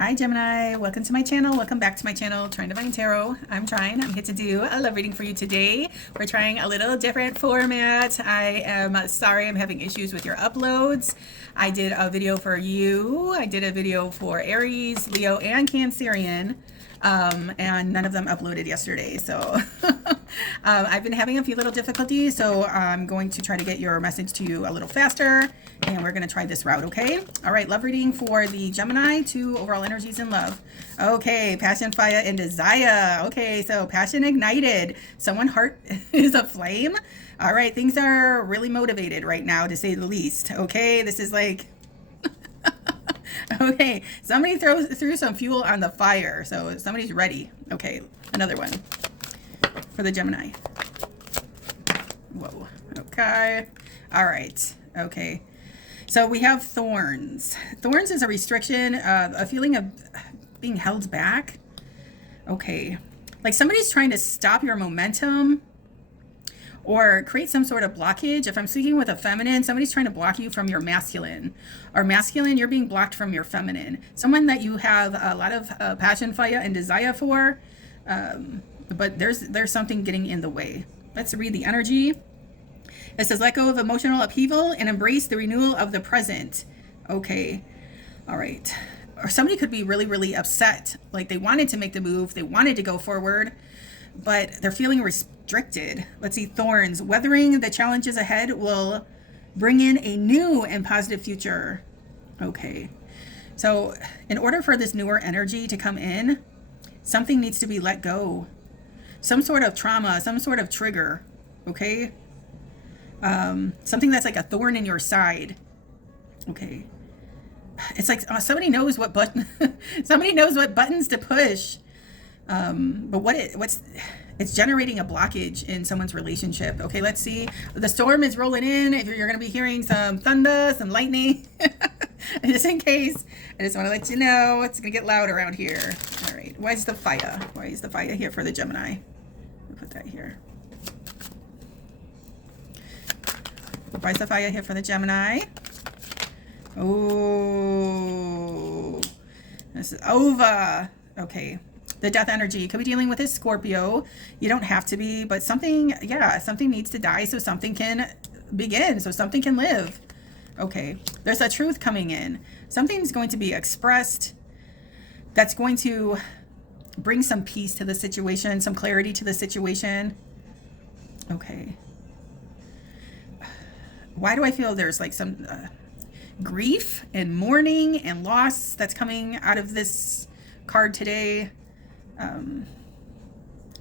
Hi Gemini, welcome to my channel. Welcome back to my channel, Trine Divine Tarot. I'm Trine. I'm here to do a love reading for you today. We're trying a little different format. I am sorry I'm having issues with your uploads. I did a video for you. I did a video for Aries, Leo, and Cancerian. And none of them uploaded yesterday. So I've been having a few little difficulties. So I'm going to try to get your message to you a little faster. And we're going to try this route, okay? All right, love reading for the Gemini, 2 overall energies in love. Okay, passion, fire, and desire. Okay, so passion ignited. Someone's heart is aflame. All right, things are really motivated right now, to say the least. Okay, this is like... Okay, somebody threw some fuel on the fire, so somebody's ready. Okay, another one for the Gemini. Whoa, okay. All right, okay. So we have thorns. Thorns is a restriction, a feeling of being held back. Okay, like somebody's trying to stop your momentum or create some sort of blockage. If I'm speaking with a feminine, somebody's trying to block you from your masculine. Or masculine, you're being blocked from your feminine. Someone that you have a lot of passion, fire, and desire for, but there's something getting in the way. Let's read the energy. It says, let go of emotional upheaval and embrace the renewal of the present. Okay, all right. Or somebody could be really, really upset. Like they wanted to make the move, they wanted to go forward, but they're feeling restricted. Let's see, thorns. Weathering the challenges ahead will bring in a new and positive future. Okay. So in order for this newer energy to come in, something needs to be let go. Some sort of trauma, some sort of trigger. Okay. Something that's like a thorn in your side. Okay. It's like somebody knows what button, somebody knows what buttons to push. But it's generating a blockage in someone's relationship. Okay, let's see. The storm is rolling in. If you're going to be hearing some thunder, some lightning, just in case, I just want to let you know it's going to get loud around here. All right, why is the fire? Why is the fire here for the Gemini? I'll put that here. Why is the fire here for the Gemini? Oh, this is over. Okay. The death energy. You could be dealing with a Scorpio. You don't have to be, but something needs to die so something can begin, so something can live. Okay. There's a truth coming in. Something's going to be expressed that's going to bring some peace to the situation, some clarity to the situation. Okay. Why do I feel there's like some grief and mourning and loss that's coming out of this card today?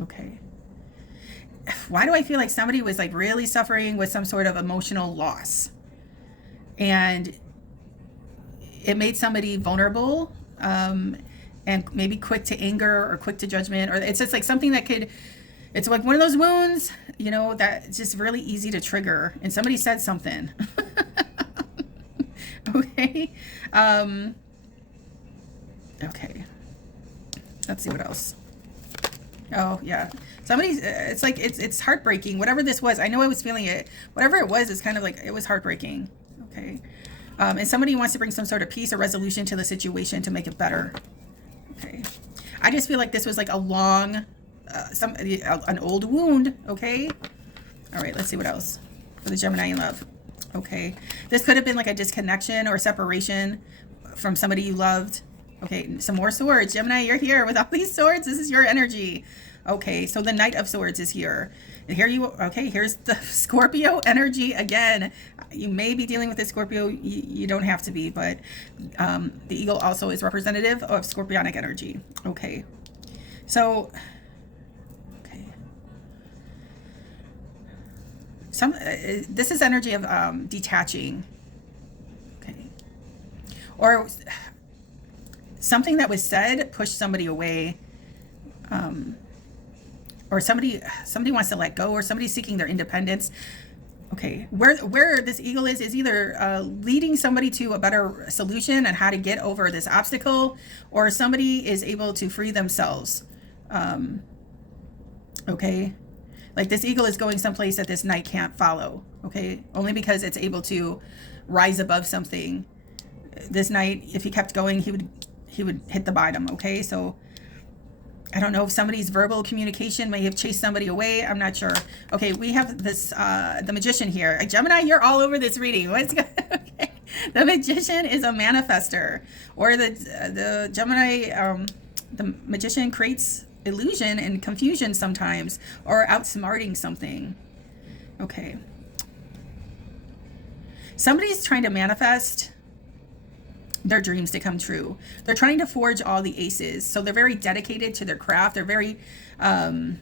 Okay. Why do I feel like somebody was like really suffering with some sort of emotional loss, and it made somebody vulnerable, and maybe quick to anger or quick to judgment, or it's just like something that could, it's like one of those wounds, you know, that's just really easy to trigger, and somebody said something. Okay. Okay. Let's see what else. Oh yeah, somebody's. It's like it's heartbreaking. Whatever this was, I know I was feeling it. Whatever it was, it's kind of like it was heartbreaking. Okay, and somebody wants to bring some sort of peace or resolution to the situation to make it better. Okay, I just feel like this was like a long, an old wound. Okay, all right. Let's see what else for the Gemini in love. Okay, this could have been like a disconnection or separation from somebody you loved. Okay, some more swords. Gemini, you're here with all these swords. This is your energy. Okay, so the Knight of Swords is here. And here you, okay, here's the Scorpio energy again. You may be dealing with a Scorpio. You don't have to be, but the eagle also is representative of Scorpionic energy. Okay, so, okay. This is energy of detaching. Okay. Or... something that was said pushed somebody away, or somebody wants to let go, or somebody's seeking their independence. Okay, where this eagle is either leading somebody to a better solution on how to get over this obstacle, or somebody is able to free themselves. Okay, like this eagle is going someplace that this knight can't follow. Okay, only because it's able to rise above something. This knight, if he kept going, he would hit the bottom. Okay, so I don't know if somebody's verbal communication may have chased somebody away. I'm not sure. Okay, we have this, the Magician here. Gemini, you're all over this reading. What's good? Okay. The Magician is a manifester, or the Gemini, the Magician creates illusion and confusion sometimes, or outsmarting something. Okay. Somebody's trying to manifest their dreams to come true. They're trying to forge all the aces. So they're very dedicated to their craft. They're very, they're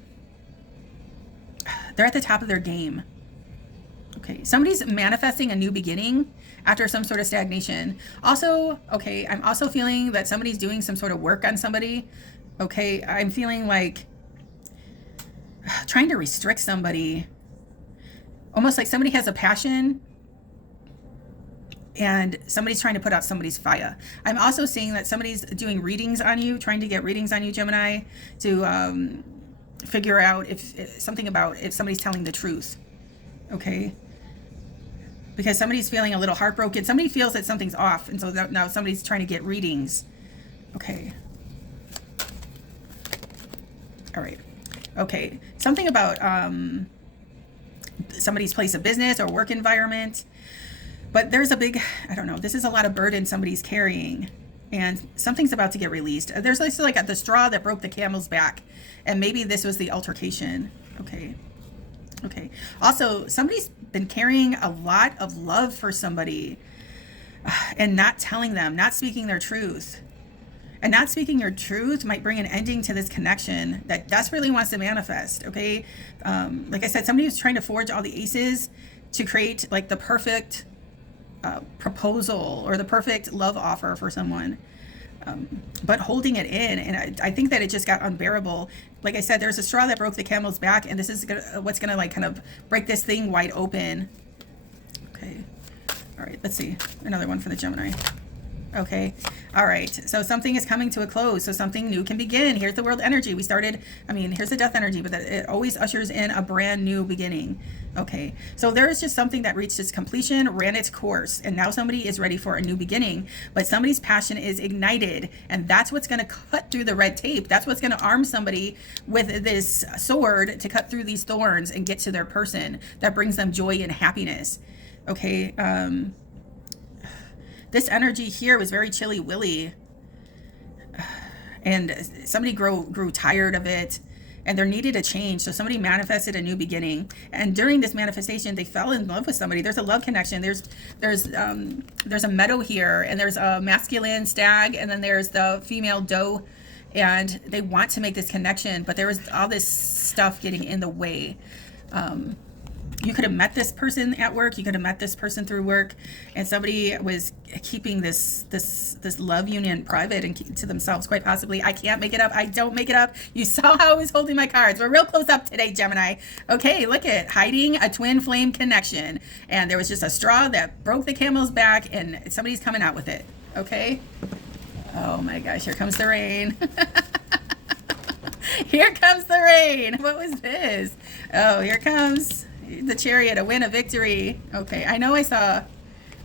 at the top of their game. Okay, somebody's manifesting a new beginning after some sort of stagnation. Also, okay, I'm also feeling that somebody's doing some sort of work on somebody. Okay, I'm feeling like trying to restrict somebody. Almost like somebody has a passion and somebody's trying to put out somebody's fire. I'm also seeing that somebody's doing readings on you, trying to get readings on you, Gemini, to figure out if something about if somebody's telling the truth. Okay? Because somebody's feeling a little heartbroken. Somebody feels that something's off, and so now somebody's trying to get readings. Okay. All right. Okay. Something about somebody's place of business or work environment. But there's a big, I don't know, this is a lot of burden somebody's carrying, and something's about to get released. There's like the straw that broke the camel's back, and maybe this was the altercation. Okay. Okay. Also, somebody's been carrying a lot of love for somebody and not telling them, not speaking their truth. And not speaking your truth might bring an ending to this connection that desperately wants to manifest. Okay. Like I said, somebody who's trying to forge all the aces to create like the perfect proposal or the perfect love offer for someone, but holding it in, and I think that it just got unbearable. Like I said, there's a straw that broke the camel's back, and this is what's gonna like kind of break this thing wide open. Okay, all right, let's see another one for the Gemini. Okay, all right, so something is coming to a close, so something new can begin. Here's the world energy. We started, I mean, here's the death energy, but it always ushers in a brand new beginning. Okay, so there is just something that reached its completion, ran its course, and now somebody is ready for a new beginning, but somebody's passion is ignited, and that's what's going to cut through the red tape. That's what's going to arm somebody with this sword to cut through these thorns and get to their person that brings them joy and happiness. Okay, this energy here was very chilly-willy, and somebody grew tired of it, and there needed a change. So somebody manifested a new beginning, and during this manifestation, they fell in love with somebody. There's a love connection. There's a meadow here, and there's a masculine stag, and then there's the female doe, and they want to make this connection, but there was all this stuff getting in the way. You could have met this person at work. You could have met this person through work, and somebody was keeping this love union private and to themselves, quite possibly. I can't make it up. I don't make it up. You saw how I was holding my cards. We're real close up today, Gemini. Okay, look at hiding a twin flame connection, and there was just a straw that broke the camel's back, and somebody's coming out with it. Okay. Oh my gosh! Here comes the rain. Here comes the rain. What was this? Oh, here comes the Chariot, a win, a victory. Okay, I know I saw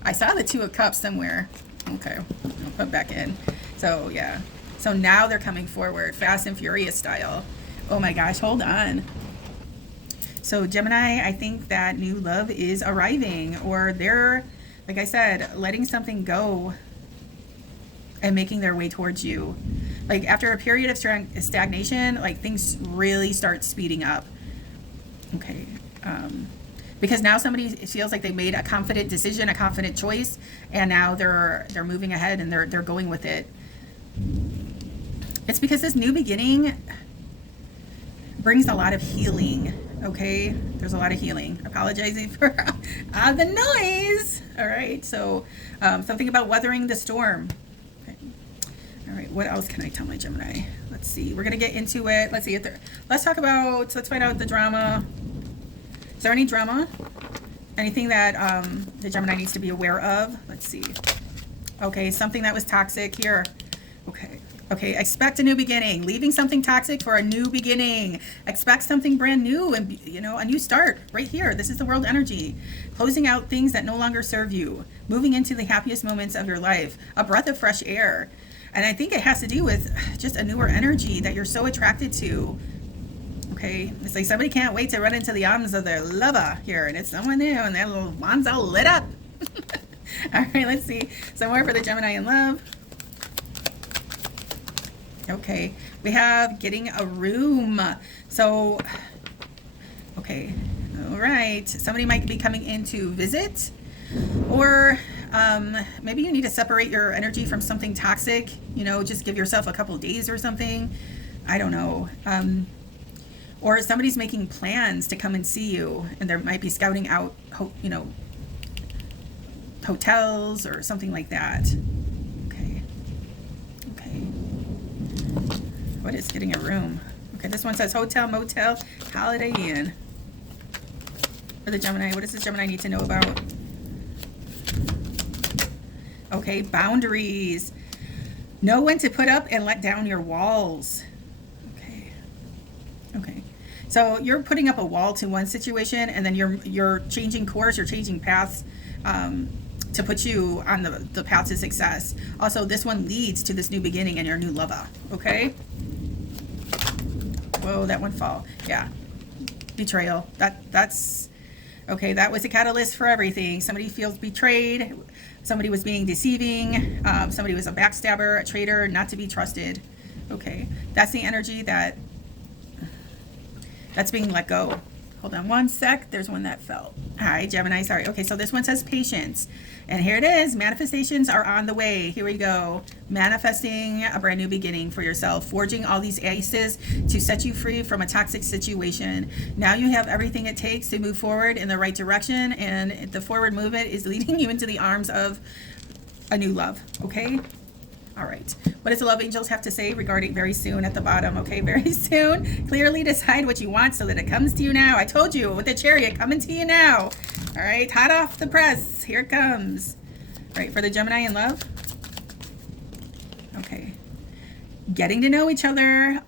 the Two of Cups somewhere. Okay, I'll put back in. So yeah, so now they're coming forward, fast and furious style. Oh my gosh, hold on. So Gemini, I think that new love is arriving, or they're, like I said, letting something go and making their way towards you. Like after a period of stagnation, like things really start speeding up. Okay. Because now somebody feels like they made a confident decision, a confident choice, and now they're moving ahead and they're going with it. It's because this new beginning brings a lot of healing. Okay, there's a lot of healing. Apologizing for the noise. All right, so something about weathering the storm. Okay. All right, what else can I tell my Gemini? Let's see. We're gonna get into it. Let's see. Let's find out the drama. Is there any drama? Anything that the Gemini needs to be aware of? Let's see. Okay, something that was toxic here. Okay, expect a new beginning. Leaving something toxic for a new beginning. Expect something brand new and, a new start right here. This is the world energy. Closing out things that no longer serve you. Moving into the happiest moments of your life. A breath of fresh air. And I think it has to do with just a newer energy that you're so attracted to. Okay, it's like somebody can't wait to run into the arms of their lover here, and it's someone new, and their little wands all lit up. All right, let's see some more for the Gemini in love. Okay, we have getting a room. So, okay, all right. Somebody might be coming in to visit, or maybe you need to separate your energy from something toxic. You know, just give yourself a couple days or something. I don't know. Or somebody's making plans to come and see you, and there might be scouting out, you know, hotels or something like that. Okay. Okay. What is getting a room? Okay, this one says hotel, motel, Holiday Inn. For the Gemini, what does the Gemini need to know about? Okay, boundaries. Know when to put up and let down your walls. Okay. Okay. So you're putting up a wall to one situation, and then you're changing course, you're changing paths to put you on the path to success. Also, this one leads to this new beginning and your new lover. Okay. Whoa, that one fall. Yeah. Betrayal. That's okay. That was a catalyst for everything. Somebody feels betrayed. Somebody was being deceiving. Somebody was a backstabber, a traitor, not to be trusted. Okay. That's the energy that's being let go. Hold on one sec. There's one that fell. Hi, Gemini. Sorry. Okay, so this one says patience. And here it is. Manifestations are on the way. Here we go. Manifesting a brand new beginning for yourself. Forging all these aces to set you free from a toxic situation. Now you have everything it takes to move forward in the right direction. And the forward movement is leading you into the arms of a new love. Okay? All right. What does the love angels have to say regarding very soon at the bottom? Okay, very soon. Clearly decide what you want so that it comes to you now. I told you with the Chariot coming to you now. All right, hot off the press. Here it comes. All right, for the Gemini in love. Okay. Getting to know each other.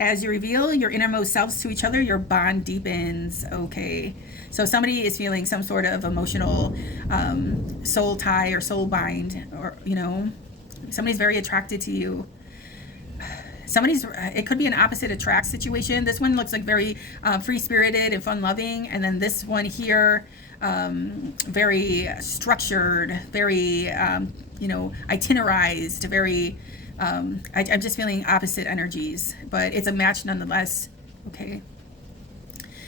As you reveal your innermost selves to each other, your bond deepens. Okay. So somebody is feeling some sort of emotional soul tie or soul bind, or, you know, somebody's very attracted to you. It could be an opposite attract situation. This one looks like very free-spirited and fun-loving. And then this one here, very structured, very, you know, itinerized, very, I'm just feeling opposite energies, but it's a match nonetheless. Okay.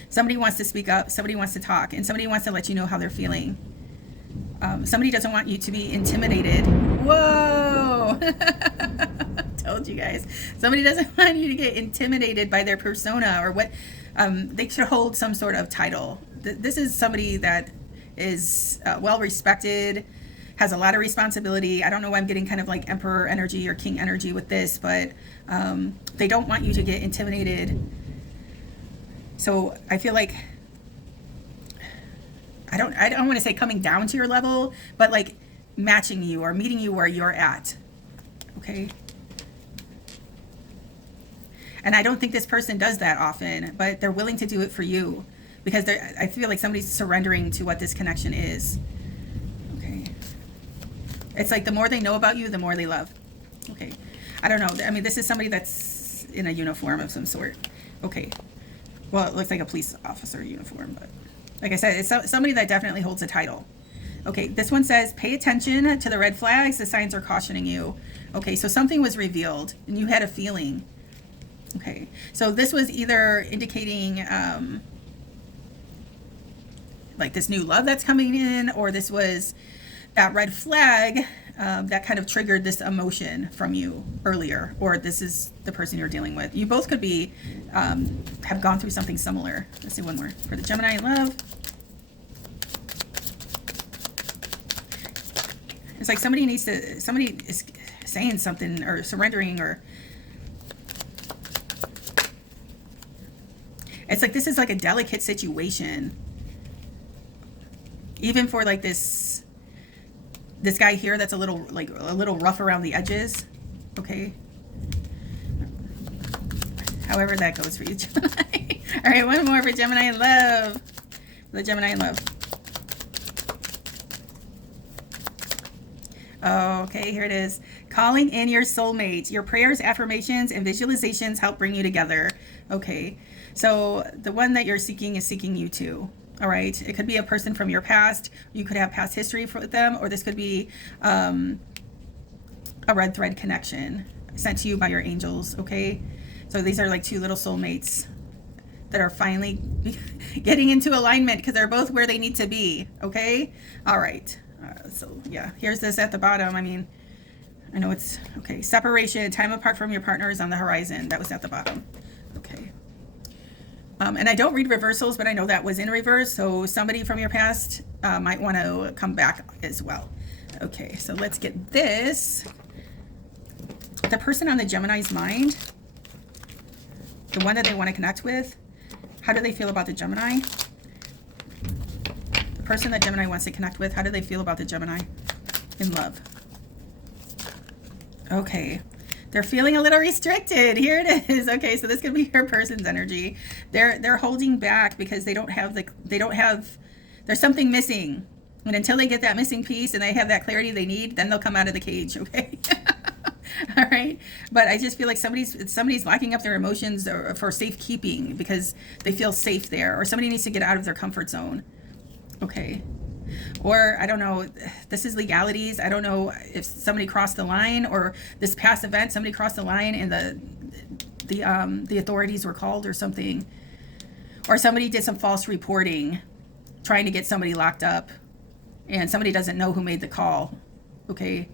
Somebody wants to speak up, somebody wants to talk, and somebody wants to let you know how they're feeling. Somebody doesn't want you to be intimidated. Whoa! Told you guys. Somebody doesn't want you to get intimidated by their persona or what. They should hold some sort of title. This is somebody that is well respected, has a lot of responsibility. I don't know why I'm getting kind of like emperor energy or king energy with this, but they don't want you to get intimidated. So I feel like I don't want to say coming down to your level, but like matching you or meeting you where you're at. Okay. And I don't think this person does that often, but they're willing to do it for you because I feel like somebody's surrendering to what this connection is. Okay. It's like the more they know about you, the more they love. Okay. I don't know. I mean, this is somebody that's in a uniform of some sort. Okay. Well, it looks like a police officer uniform, but like I said, it's somebody that definitely holds a title. Okay, this one says, pay attention to the red flags. The signs are cautioning you. Okay, so something was revealed and you had a feeling. Okay, so this was either indicating like this new love that's coming in, or this was that red flag that kind of triggered this emotion from you earlier, or this is the person you're dealing with. You both could be have gone through something similar. Let's see one more for the Gemini in love. It's like somebody is saying something or surrendering, or it's like this is like a delicate situation. Even for like this guy here that's a little rough around the edges. Okay. However that goes for you, Gemini. All right, one more for Gemini in love. The Gemini in love. Okay, here it is. Calling in your soulmate. Your prayers, affirmations, and visualizations help bring you together. Okay. So the one that you're seeking is seeking you too. All right. It could be a person from your past. You could have past history with them, or this could be a red thread connection sent to you by your angels. Okay. So these are like two little soulmates that are finally getting into alignment because they're both where they need to be. Okay. All right. So yeah, here's this at the bottom. I mean, I know it's okay. Separation, time apart from your partner is on the horizon. That was at the bottom. Okay. And I don't read reversals, but I know that was in reverse. So somebody from your past might want to come back as well. Okay. So let's get this. The person on the Gemini's mind, the one that they want to connect with, how do they feel about the Gemini? The person that Gemini wants to connect with, how do they feel about the Gemini in love? Okay, they're feeling a little restricted. Here it is. Okay, so this could be your person's energy. They're holding back because they don't have there's something missing. And until they get that missing piece and they have that clarity they need, then they'll come out of the cage, okay? All right, but I just feel like somebody's locking up their emotions for safekeeping because they feel safe there, or somebody needs to get out of their comfort zone. Okay. Or I don't know, this is legalities. I don't know if somebody crossed the line, or this past event, somebody crossed the line and the authorities were called or something, or somebody did some false reporting trying to get somebody locked up and somebody doesn't know who made the call. Okay.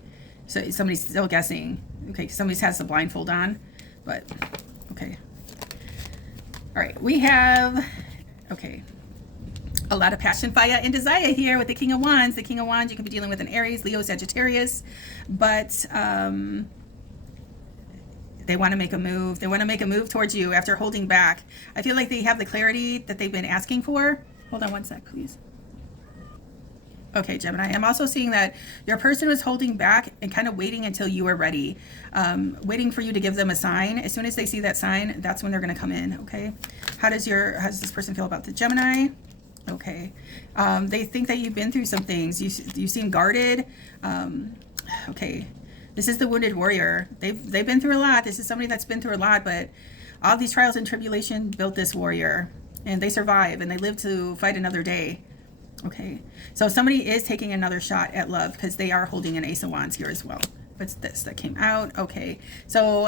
So somebody's still guessing. Okay. Somebody has the blindfold on, but okay. All right. We have, okay, a lot of passion, fire, and desire here with the King of Wands. The King of Wands, you could be dealing with an Aries, Leo, Sagittarius, but they want to make a move. They want to make a move towards you after holding back. I feel like they have the clarity that they've been asking for. Hold on one sec, please. Okay, Gemini, I'm also seeing that your person was holding back and kind of waiting until you were ready, waiting for you to give them a sign. As soon as they see that sign, that's when they're going to come in, okay? How does this person feel about the Gemini? Okay. They think that you've been through some things. You seem guarded. Okay. This is the wounded warrior. They've been through a lot. This is somebody that's been through a lot, but all these trials and tribulation built this warrior, and they survive and they live to fight another day. Okay. So somebody is taking another shot at love because they are holding an Ace of Wands here as well. What's this that came out? Okay. So,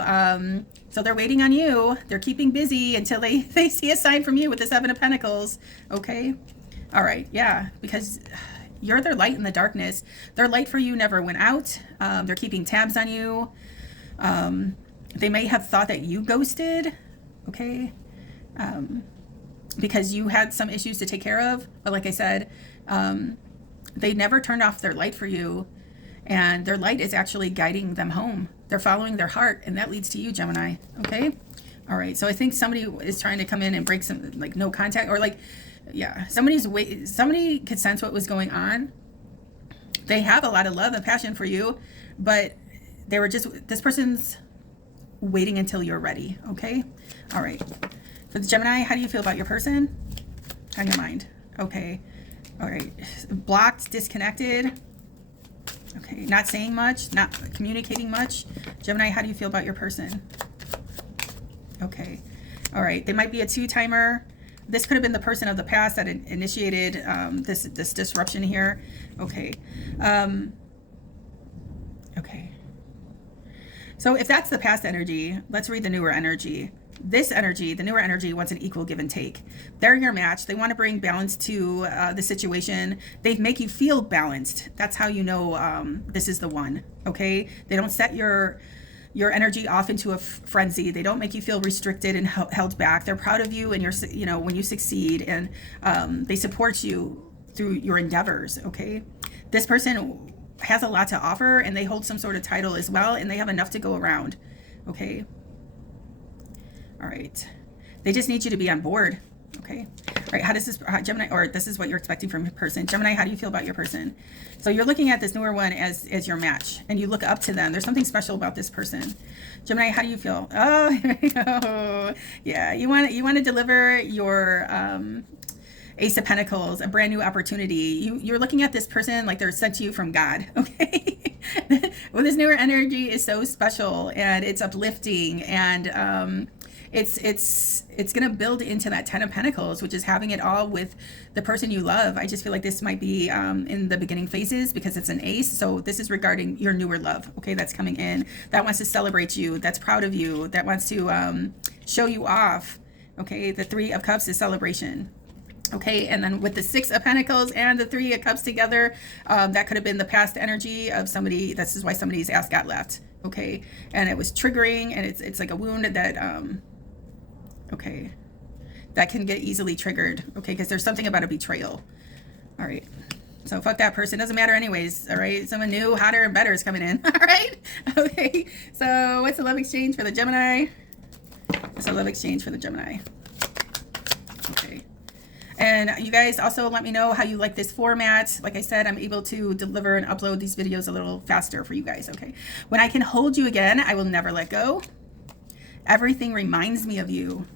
so they're waiting on you. They're keeping busy until they see a sign from you with the Seven of Pentacles. Okay. All right. Yeah. Because you're their light in the darkness. Their light for you never went out. They're keeping tabs on you. They may have thought that you ghosted. Okay. Because you had some issues to take care of. But like I said, they never turned off their light for you. And their light is actually guiding them home. They're following their heart, and that leads to you, Gemini. Okay? All right. So I think somebody is trying to come in and break some, like, no contact, or like, yeah, somebody could sense what was going on. They have a lot of love and passion for you, but they were just, this person's waiting until you're ready. Okay? All right. For the Gemini, how do you feel about your person? On your mind. Okay. All right. Blocked, disconnected. Okay, not saying much, not communicating much. Gemini, how do you feel about your person? Okay, all right. They might be a two-timer. This could have been the person of the past that initiated this disruption here. Okay. Okay. So if that's the past energy, let's read the newer energy. This energy, the newer energy, wants an equal give and take. They're your match. They want to bring balance to the situation. They make you feel balanced. That's how you know this is the one. Okay? They don't set your energy off into a frenzy. They don't make you feel restricted and held back. They're proud of you and when you succeed, and they support you through your endeavors. Okay? This person has a lot to offer, and they hold some sort of title as well, and they have enough to go around. Okay? All right. They just need you to be on board. Okay. All right. How does this, Gemini, or this is what you're expecting from your person. Gemini, how do you feel about your person? So you're looking at this newer one as your match, and you look up to them. There's something special about this person. Gemini, how do you feel? Oh, here we go. Yeah. You want to deliver your, Ace of Pentacles, a brand new opportunity. You're looking at this person like they're sent to you from God. Okay. Well, this newer energy is so special, and it's uplifting, and it's gonna build into that 10 of Pentacles, which is having it all with the person you love. I just feel like this might be in the beginning phases, because it's an ace. So this is regarding your newer love, okay, that's coming in, that wants to celebrate you, that's proud of you, that wants to show you off. Okay, the 3 of Cups is celebration. Okay, and then with the 6 of Pentacles and the 3 of Cups together, that could have been the past energy of somebody. This is why somebody's ass got left. Okay, and it was triggering, and it's like a wound that okay, that can get easily triggered. Okay, because there's something about a betrayal. All right, so fuck that person, doesn't matter anyways. All right, someone new, hotter and better is coming in. All right, okay, so what's the love exchange for the Gemini? What's the love exchange for the Gemini? Okay. And you guys also let me know how you like this format. Like I said, I'm able to deliver and upload these videos a little faster for you guys, okay? When I can hold you again, I will never let go. Everything reminds me of you.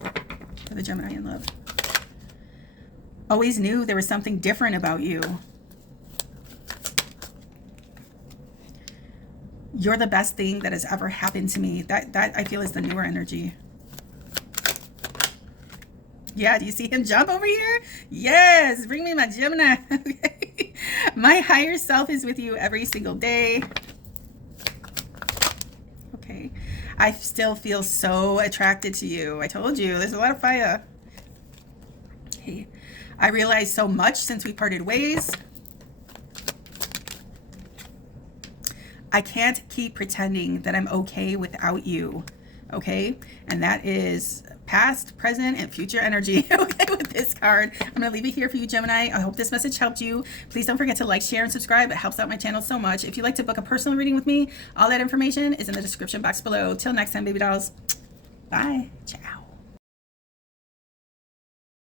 For the Gemini in love. Always knew there was something different about you. You're the best thing that has ever happened to me. That I feel is the newer energy. Yeah, do you see him jump over here? Yes, bring me my Gemini. Okay. My higher self is with you every single day. Okay. I still feel so attracted to you. I told you, there's a lot of fire. Okay. I realized so much since we parted ways. I can't keep pretending that I'm okay without you. Okay? And that is past, present, and future energy. Okay, with this card. I'm going to leave it here for you, Gemini. I hope this message helped you. Please don't forget to like, share, and subscribe. It helps out my channel so much. If you'd like to book a personal reading with me, all that information is in the description box below. Till next time, baby dolls. Bye. Ciao.